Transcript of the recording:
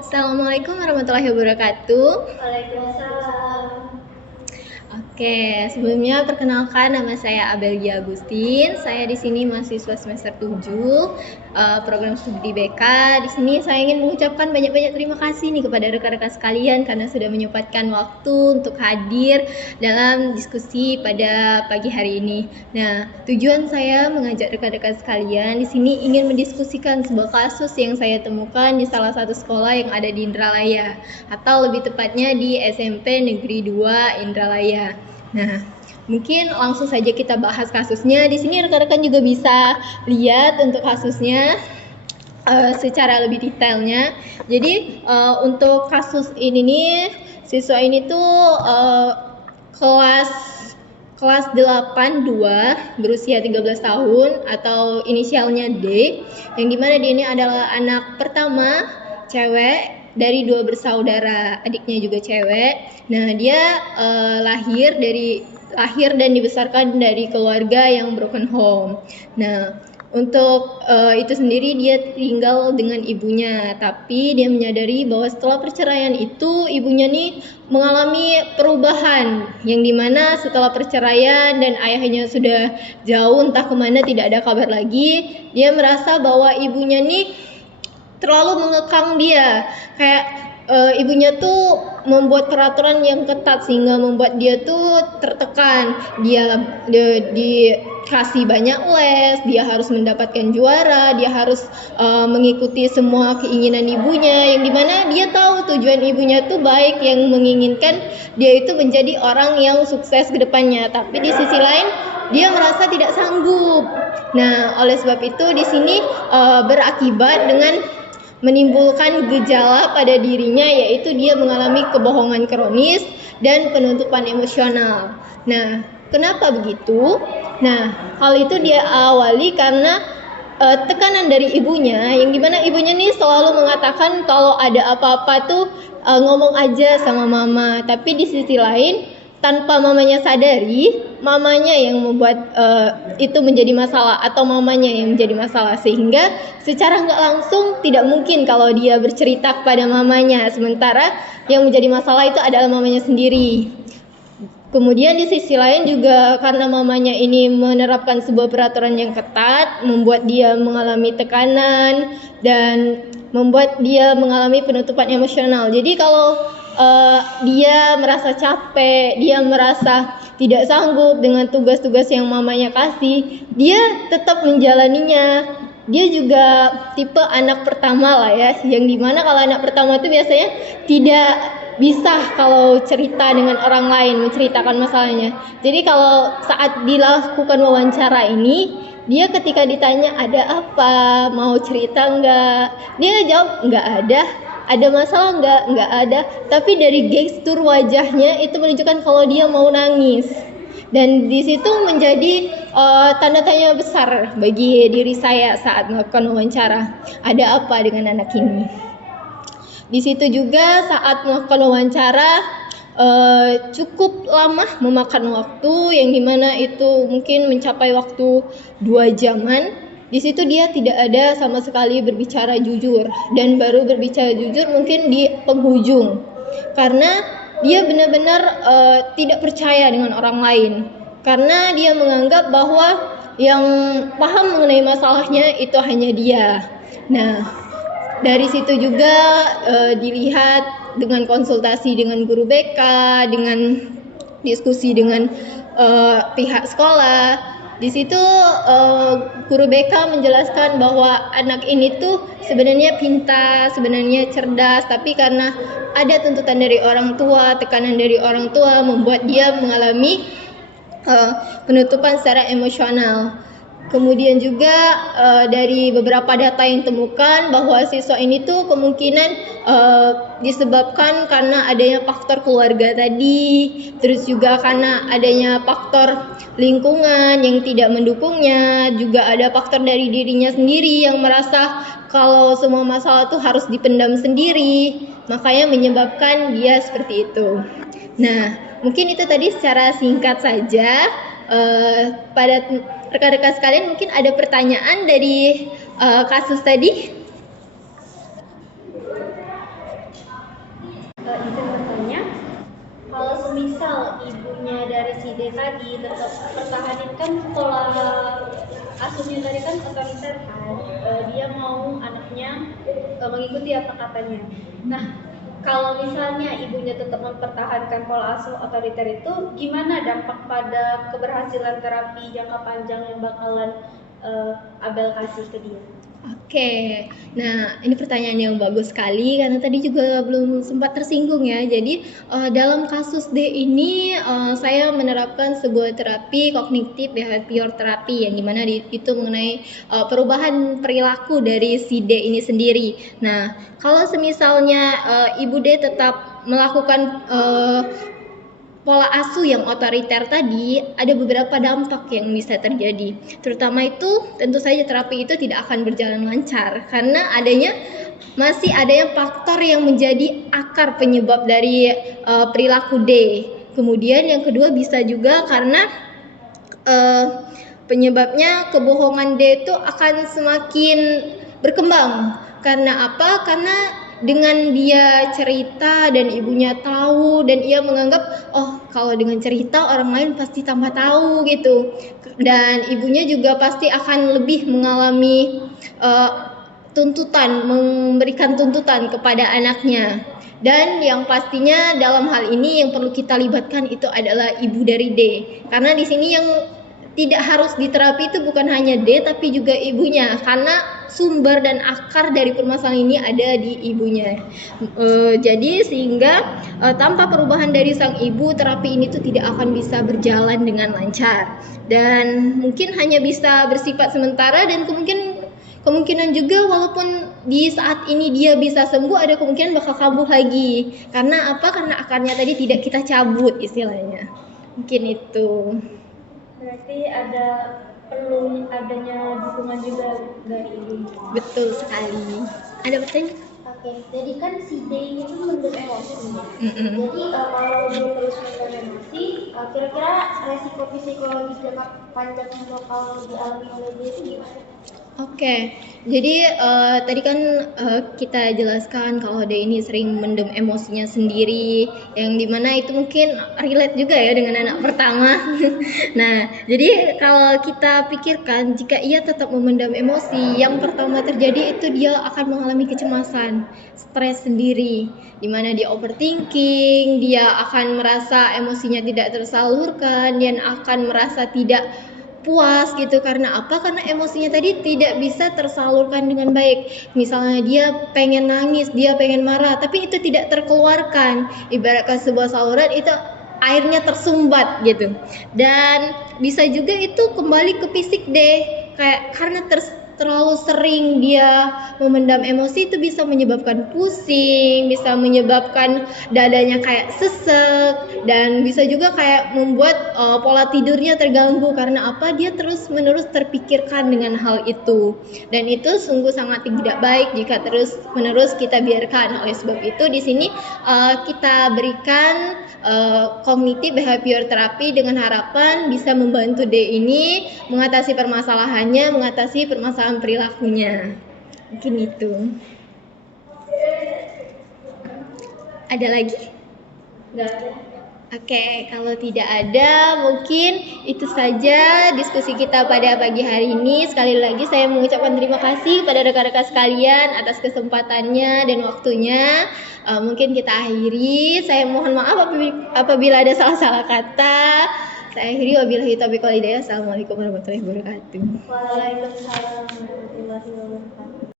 Assalamualaikum warahmatullahi wabarakatuh. Waalaikumsalam. Oke, sebelumnya perkenalkan nama saya Abelgia Agustin. Saya di sini mahasiswa semester 7 program studi BK. Di sini saya ingin mengucapkan banyak-banyak terima kasih nih kepada rekan-rekan sekalian karena sudah menyempatkan waktu untuk hadir dalam diskusi pada pagi hari ini. Nah, tujuan saya mengajak rekan-rekan sekalian di sini ingin mendiskusikan sebuah kasus yang saya temukan di salah satu sekolah yang ada di Indralaya, atau lebih tepatnya di SMP Negeri 2 Indralaya. Nah, mungkin langsung saja kita bahas kasusnya. Di sini rekan-rekan juga bisa lihat untuk kasusnya secara lebih detailnya. Jadi untuk kasus ini nih, siswa ini tuh kelas 8 berusia 13 tahun atau inisialnya D, yang dimana dia ini adalah anak pertama cewek dari 2 bersaudara, adiknya juga cewek. Nah, dia lahir dan dibesarkan dari keluarga yang broken home. Nah, untuk itu sendiri dia tinggal dengan ibunya, tapi dia menyadari bahwa setelah perceraian itu ibunya nih mengalami perubahan, yang dimana setelah perceraian dan ayahnya sudah jauh entah kemana, tidak ada kabar lagi, dia merasa bahwa ibunya nih terlalu mengekang dia, kayak ibunya tuh membuat peraturan yang ketat sehingga membuat dia tuh tertekan. Dia dikasih banyak les, dia harus mendapatkan juara, dia harus mengikuti semua keinginan ibunya, yang dimana dia tahu tujuan ibunya tuh baik, yang menginginkan dia itu menjadi orang yang sukses ke depannya, tapi di sisi lain dia merasa tidak sanggup. Nah, oleh sebab itu di sini berakibat dengan menimbulkan gejala pada dirinya, yaitu dia mengalami kebohongan kronis dan penutupan emosional. Nah, kenapa begitu? Nah, hal itu dia awali karena tekanan dari ibunya, yang dimana ibunya nih selalu mengatakan kalau ada apa-apa tuh ngomong aja sama mama, tapi di sisi lain tanpa mamanya sadari, mamanya yang membuat itu menjadi masalah, atau mamanya yang menjadi masalah, sehingga secara nggak langsung tidak mungkin kalau dia bercerita kepada mamanya, sementara yang menjadi masalah itu adalah mamanya sendiri. Kemudian di sisi lain juga karena mamanya ini menerapkan sebuah peraturan yang ketat, membuat dia mengalami tekanan dan membuat dia mengalami penutupan emosional. Jadi kalau dia merasa capek, dia merasa tidak sanggup dengan tugas-tugas yang mamanya kasih, dia tetap menjalaninya. Dia juga tipe anak pertama lah ya, yang dimana kalau anak pertama itu biasanya tidak bisa kalau cerita dengan orang lain, menceritakan masalahnya. Jadi kalau saat dilakukan wawancara ini, dia ketika ditanya ada apa, mau cerita nggak, dia jawab nggak ada. Ada masalah nggak ada. Tapi dari gestur wajahnya itu menunjukkan kalau dia mau nangis. Dan di situ menjadi tanda tanya besar bagi diri saya saat melakukan wawancara. Ada apa dengan anak ini? Di situ juga saat melakukan wawancara cukup lama memakan waktu, yang dimana itu mungkin mencapai waktu 2 jaman. Di situ dia tidak ada sama sekali berbicara jujur, dan baru berbicara jujur mungkin di penghujung, karena dia benar-benar tidak percaya dengan orang lain, karena dia menganggap bahwa yang paham mengenai masalahnya itu hanya dia. Nah, dari situ juga dilihat dengan konsultasi dengan guru BK, dengan diskusi dengan pihak sekolah. Di situ guru BK menjelaskan bahwa anak ini tuh sebenarnya pintar, sebenarnya cerdas, tapi karena ada tuntutan dari orang tua, tekanan dari orang tua, membuat dia mengalami penutupan secara emosional. Kemudian juga dari beberapa data yang ditemukan bahwa siswa ini tuh kemungkinan disebabkan karena adanya faktor keluarga tadi, terus juga karena adanya faktor lingkungan yang tidak mendukungnya, juga ada faktor dari dirinya sendiri yang merasa kalau semua masalah tuh harus dipendam sendiri, makanya menyebabkan dia seperti itu. Nah, mungkin itu tadi secara singkat saja. Pada rekan-rekan sekalian mungkin ada pertanyaan dari kasus tadi? semisal ibunya dari si D tadi tetap pertahanin kan pola asuhnya tadi kan otoriter kan. Dia mau anaknya mengikuti apa katanya. Nah, kalau misalnya ibunya tetap mempertahankan pola asuh otoriter itu, gimana dampak pada keberhasilan terapi jangka panjang yang bakalan Abel kasih ke dia? Oke, nah ini pertanyaan yang bagus sekali karena tadi juga belum sempat tersinggung ya. Jadi dalam kasus D ini saya menerapkan sebuah terapi kognitif behavior terapi yang dimana itu mengenai perubahan perilaku dari si D ini sendiri. Nah, kalau semisalnya Ibu D tetap melakukan pola asuh yang otoriter tadi, ada beberapa dampak yang bisa terjadi. Terutama itu tentu saja terapi itu tidak akan berjalan lancar karena masih adanya faktor yang menjadi akar penyebab dari perilaku D. Kemudian yang kedua bisa juga karena penyebabnya kebohongan D itu akan semakin berkembang. Karena apa? Karena dengan dia cerita dan ibunya tahu dan ia menganggap kalau dengan cerita orang lain pasti tambah tahu gitu, dan ibunya juga pasti akan lebih mengalami memberikan tuntutan kepada anaknya. Dan yang pastinya dalam hal ini yang perlu kita libatkan itu adalah ibu dari D, karena di sini yang tidak harus diterapi itu bukan hanya D tapi juga ibunya, karena sumber dan akar dari permasalahan ini ada di ibunya. Jadi sehingga tanpa perubahan dari sang ibu, terapi ini tuh tidak akan bisa berjalan dengan lancar dan mungkin hanya bisa bersifat sementara, dan kemungkinan juga walaupun di saat ini dia bisa sembuh, ada kemungkinan bakal kambuh lagi. Karena apa? Karena akarnya tadi tidak kita cabut istilahnya. Mungkin itu. Berarti perlu adanya dukungan juga dari ibu. Betul sekali. Ada pertanyaan? Oke, jadi kan si D ini tuh mendem emosi. Jadi kalau dia terus mendem emosi, kira-kira resiko psikologis jangka panjang yang bakal dialami oleh dia itu gimana? Oke, jadi tadi kan kita jelaskan kalau dia ini sering mendem emosinya sendiri, yang dimana itu mungkin relate juga ya dengan anak pertama. Nah, jadi kalau kita pikirkan jika ia tetap memendam emosi, yang pertama terjadi itu dia akan mengalami kecemasan, stres sendiri, dimana dia overthinking, dia akan merasa emosinya tidak tersalurkan, dan akan merasa tidak puas gitu. Karena apa? Karena emosinya tadi tidak bisa tersalurkan dengan baik. Misalnya dia pengen nangis, dia pengen marah, tapi itu tidak terkeluarkan. Ibaratkan sebuah saluran itu airnya tersumbat gitu. Dan bisa juga itu kembali ke fisik deh. Karena terlalu sering dia memendam emosi, itu bisa menyebabkan pusing, bisa menyebabkan dadanya kayak sesek, dan bisa juga kayak membuat pola tidurnya terganggu. Karena apa? Dia terus-menerus terpikirkan dengan hal itu, dan itu sungguh sangat tidak baik jika terus-menerus kita biarkan. Oleh sebab itu di sini kita berikan kognitif behavior terapi dengan harapan bisa membantu D ini mengatasi permasalahannya, mengatasi permasalahan perilakunya. Mungkin itu. Ada lagi? Nggak ada. Oke, kalau tidak ada, mungkin itu saja diskusi kita pada pagi hari ini. Sekali lagi saya mengucapkan terima kasih kepada rekan-rekan sekalian atas kesempatannya dan waktunya. Mungkin kita akhiri. Saya mohon maaf apabila ada salah-salah kata. Saya akhiri, wabillahi taufiq wal hidayah. Assalamualaikum warahmatullahi wabarakatuh. Waalaikumsalam warahmatullahi wabarakatuh.